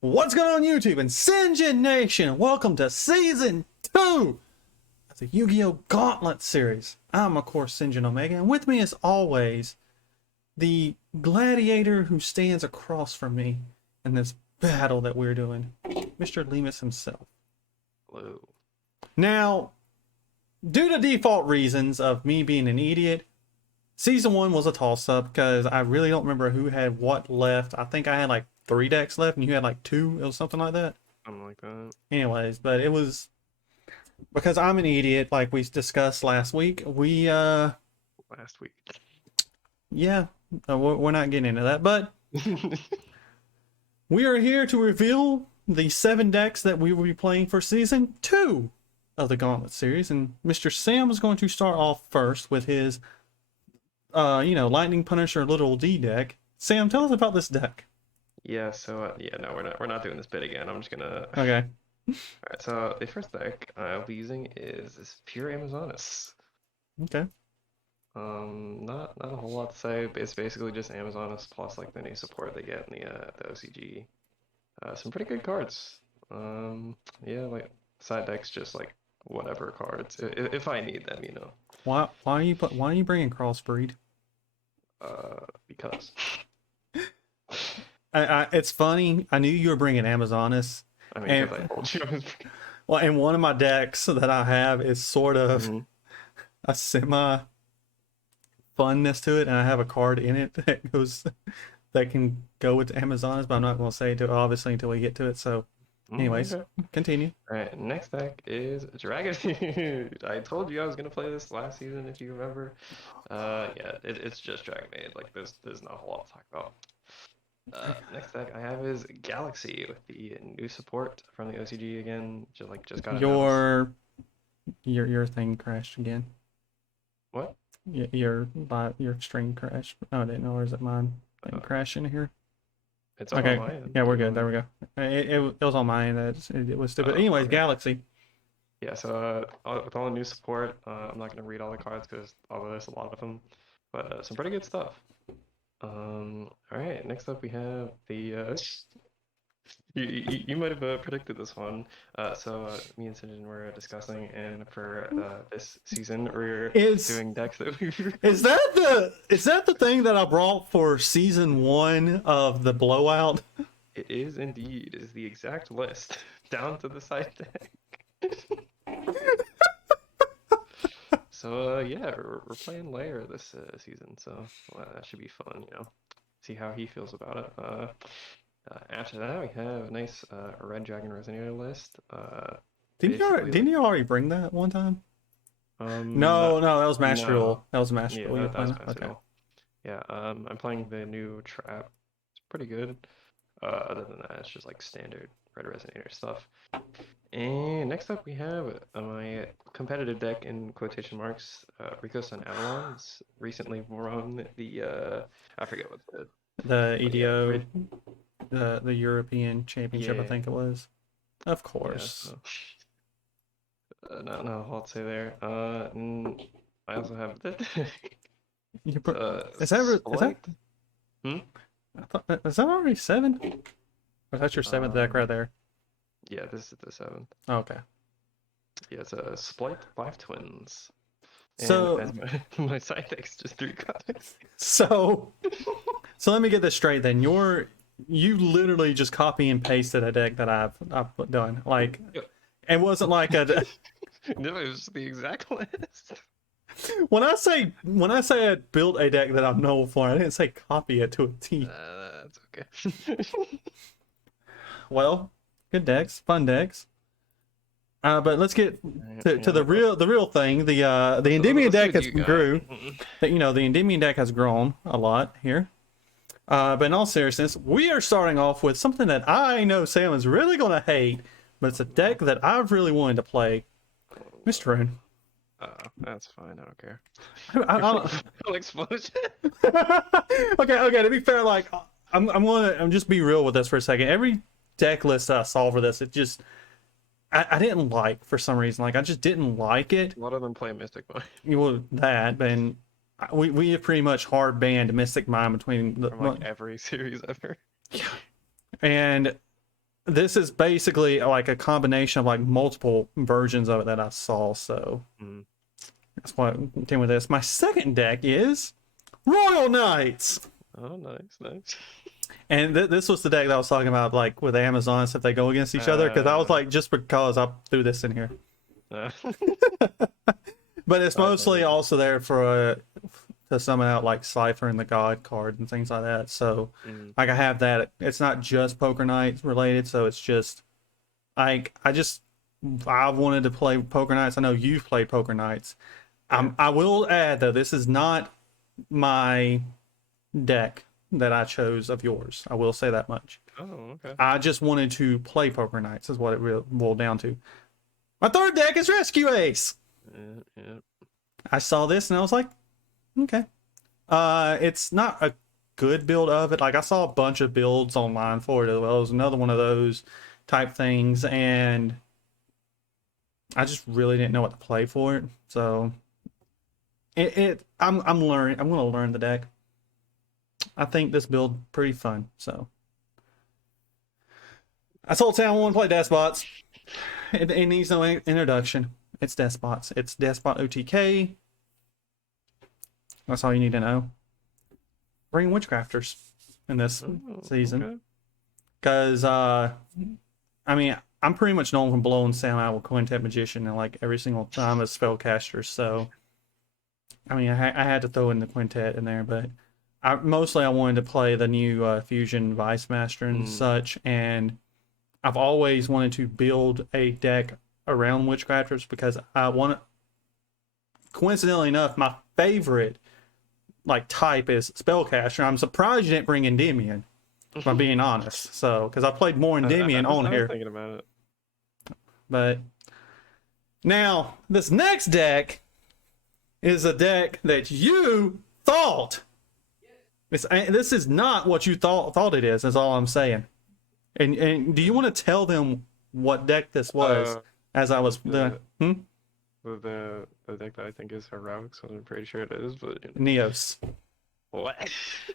What's going on YouTube and Sinjin Nation? Welcome to Season 2 of the Yu-Gi-Oh! Gauntlet Series. I'm, of course, Sinjin Omega, and with me, as always, the gladiator who stands across from me in this battle that we're doing, Mr. Lemus himself. Hello. Now, due to default reasons of me being an idiot, Season 1 was a toss-up because I really don't remember who had what left. I think I had like 3 decks left and you had like 2. It was something like that. Something like that. Anyways, but it was because I'm an idiot, like we discussed last week. Last week. Yeah, we're not getting into that, but we are here to reveal the 7 decks that we will be playing for Season 2 of the Gauntlet Series. And Mr. Sam is going to start off first with his, Lightning Punisher Little D deck. Sam, tell us about this deck. Yeah, so no, we're not doing this bit again. I'm just gonna. Okay. Alright, so the first deck I'll be using is this Pure Amazonas. Okay. Not a whole lot to say. It's basically just Amazonas plus like the new support they get in the OCG. Some pretty good cards. Yeah, like side decks just like whatever cards if I need them, you know. Why are you bringing Crossbreed? Because. It's funny. I knew you were bringing Amazonas. I mean, because I told you I was. Well, and one of my decks that I have is sort of a semi funness to it, and I have a card in it that can go with Amazonas, but I'm not going to say it obviously until we get to it. So, anyways, Okay. continue. All right, next deck is Dragon. I told you I was gonna play this last season, if you remember. Yeah, it's just Dragon Maid. Like there's not a whole lot to talk about. Next deck I have is Galaxy with the new support from the OCG again. Just got announced. Your thing crashed again. What? Your string crashed. Oh, I didn't know. Or is it mine? Thing crashing here? It's okay. on my end. Yeah, we're good. There we go. It was on mine. It was stupid. Anyways, okay. Galaxy. Yeah, so with all the new support, I'm not gonna read all the cards because although there's a lot of them, but some pretty good stuff. All right, next up we have the you might have predicted this one. So me and Sinjin were discussing, and for this season we're doing decks that we. Is that the thing that I brought for Season 1 of the Blowout? It is indeed. It is the exact list down to the side deck. So yeah, we're playing Lair this season, so that should be fun, you know. See how he feels about it. After that, we have a nice Red Dragon Resonator list. Didn't you already bring that one time? No, that was Master Duel. That was Master Duel. Yeah, that was Master Duel. Yeah, I'm playing the new Trap. It's pretty good. Other than that, it's just like standard Red Resonator stuff. And next up we have my competitive deck in quotation marks, Rico Sun Avalon's recently won the I forget what the EDO, the European Championship, I think it was. Of course. Yeah, not a whole to say there. I also have that. Is that? Is that already 7? Or that's your 7th deck right there? Yeah, this is the 7th. Oh, okay. Yeah, it's a Splight 5 Twins. And so my side deck's just 3 cards. So let me get this straight then. You literally just copy and pasted a deck that I've done. Like, it wasn't like a. No, it was the exact list. When I say I built a deck that I'm known for, I didn't say copy it to a T. That's okay. Well, good decks, fun decks. But let's get to the real thing. The Endymion deck has grew. The Endymion deck has grown a lot here. But in all seriousness, we are starting off with something that I know Sam is really going to hate, but it's a deck that I've really wanted to play. Mr. Rune. That's fine. I don't care. I'll explosion. Okay. To be fair, like I'm just be real with this for a second. Every deck list that I saw for this, it just I didn't like for some reason. Like I just didn't like it. A lot of them play Mystic Mind. Well, that, and we have pretty much hard banned Mystic Mind between from like every series ever. Yeah. And this is basically like a combination of like multiple versions of it that I saw. So that's why I came with this. My second deck is Royal Knights. Oh, nice, nice. And this was the deck that I was talking about, like with Amazon, if they go against each other. Because I was like, just because I threw this in here. But it's mostly also there for to summon out like Cypher and the God card and things like that. So like I have that. It's not just Poker Nights related. So it's just like I wanted to play Poker Nights. I know you've played Poker Nights. I will add though, this is not my deck that I chose of yours. I will say that much. Oh, okay. I just wanted to play Poker Nights is what it really boiled down to. My third deck is Rescue Ace. Yeah. I saw this and I was like, okay. It's not a good build of it. Like I saw a bunch of builds online for it as well. It was another one of those type things, and I just really didn't know what to play for it. So I'm learning. I'm gonna learn the deck. I think this build pretty fun. So I told Sam I want to play Despots. It needs no introduction. It's Despots. It's Despot OTK. That's all you need to know. Bring Witchcrafters in this season. Because, I mean, I'm pretty much known for blowing Sam out with Quintet Magician and like every single time as Spellcaster. So, I mean, I had to throw in the Quintet in there, but mostly I wanted to play the new Fusion Vice Master and such. And I've always wanted to build a deck around Witchcrafters because I want to. Coincidentally enough, my favorite like type is Spellcaster. I'm surprised you didn't bring Endymion, if I'm being honest. So, because I played more Endymion on here. Thinking about it. But now this next deck is a deck that you thought. This is not what you thought it is. That's all I'm saying. And do you want to tell them what deck this was? As I was the deck that I think is Heroics, I'm pretty sure it is, but Neos. What?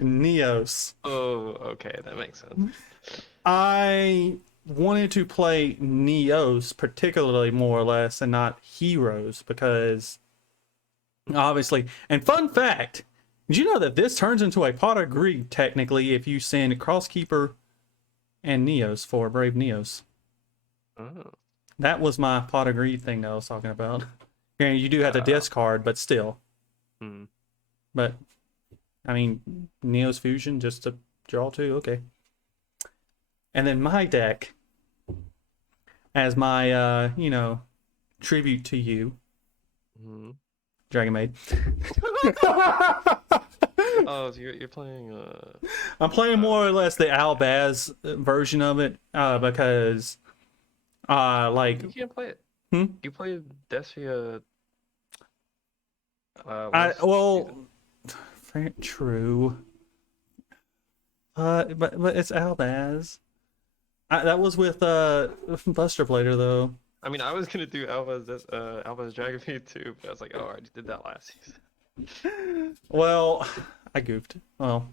Neos. Oh, okay, that makes sense. I wanted to play Neos particularly more or less and not Heroes because obviously, and fun fact, did you know that this turns into a pot of greed technically if you send Crosskeeper and Neos for Brave Neos? Oh. That was my pot of greed thing that I was talking about. And you do have to discard, but still. But, I mean, Neos Fusion just to draw two, okay. And then my deck, as my, tribute to you, Dragon Maid. Oh, so you're playing... I'm playing more or less the Albaz version of it, because... like you can't play it. You played Desia. True. But it's Albaz. That was with Buster Blader though. I mean, I was gonna do Alva's Dragon Maid too, but I was like, oh, I already did that last season. Well, I goofed. Well,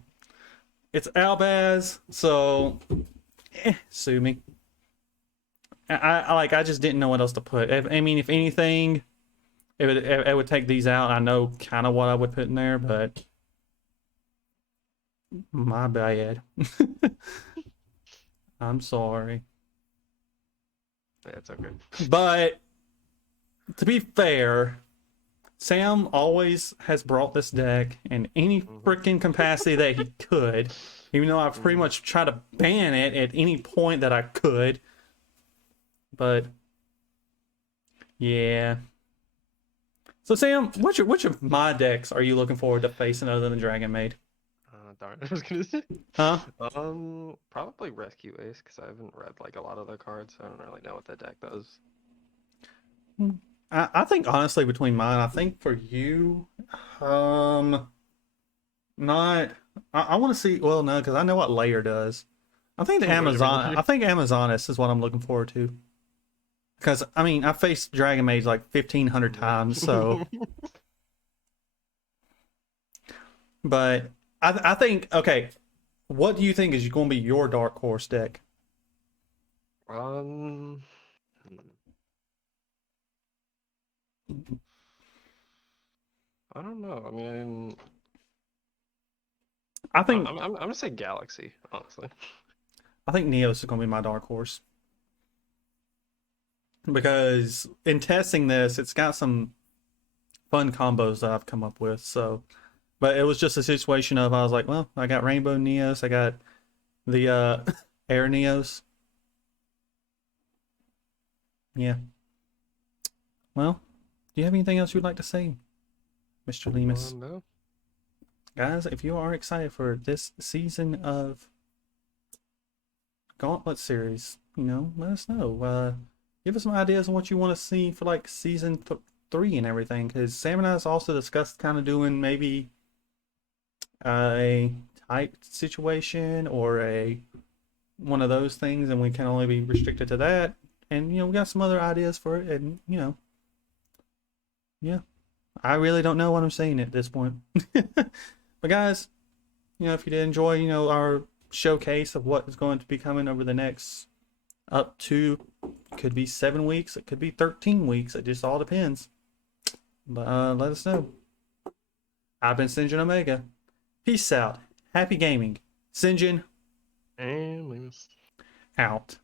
it's Albaz, so sue me. I just didn't know what else to put. I mean, if anything, it would take these out. I know kind of what I would put in there, but my bad. I'm sorry. That's okay. But to be fair, Sam always has brought this deck in any freaking capacity that he could, even though I've pretty much tried to ban it at any point that I could. But yeah. So Sam, which of my decks are you looking forward to facing other than Dragon Maid? Darn, I was gonna say. Huh? Probably Rescue Ace because I haven't read like a lot of the cards. So I don't really know what that deck does. I think honestly between mine, I think for you, not. I want to see. Well, no, because I know what Layer does. I think the Amazon. I think Amazoness is what I'm looking forward to. Because I mean, I faced Dragon Maids like 1,500 times, so. But I think okay. What do you think is going to be your dark horse deck? Um, I don't know. I mean, I think I'm gonna say Galaxy, honestly. I think Neos is gonna be my dark horse because in testing this, it's got some fun combos that I've come up with. So, but it was just a situation of I was like, well, I got Rainbow Neos, I got the Air Neos. Yeah. Well, do you have anything else you'd like to say, Mr. Lemus? No. Guys, if you are excited for this season of Gauntlet Series, let us know. Give us some ideas on what you want to see for like season 3 and everything. Because Sam and I has also discussed kind of doing maybe a type situation or a one of those things, and we can only be restricted to that. And we got some other ideas for it, and yeah, I really don't know what I'm saying at this point. But guys, if you did enjoy, our showcase of what is going to be coming over the next up to, could be 7 weeks, it could be 13 weeks, it just all depends. But let us know. I've been Sinjin Omega. Peace out. Happy gaming. Sinjin And Lemus. out.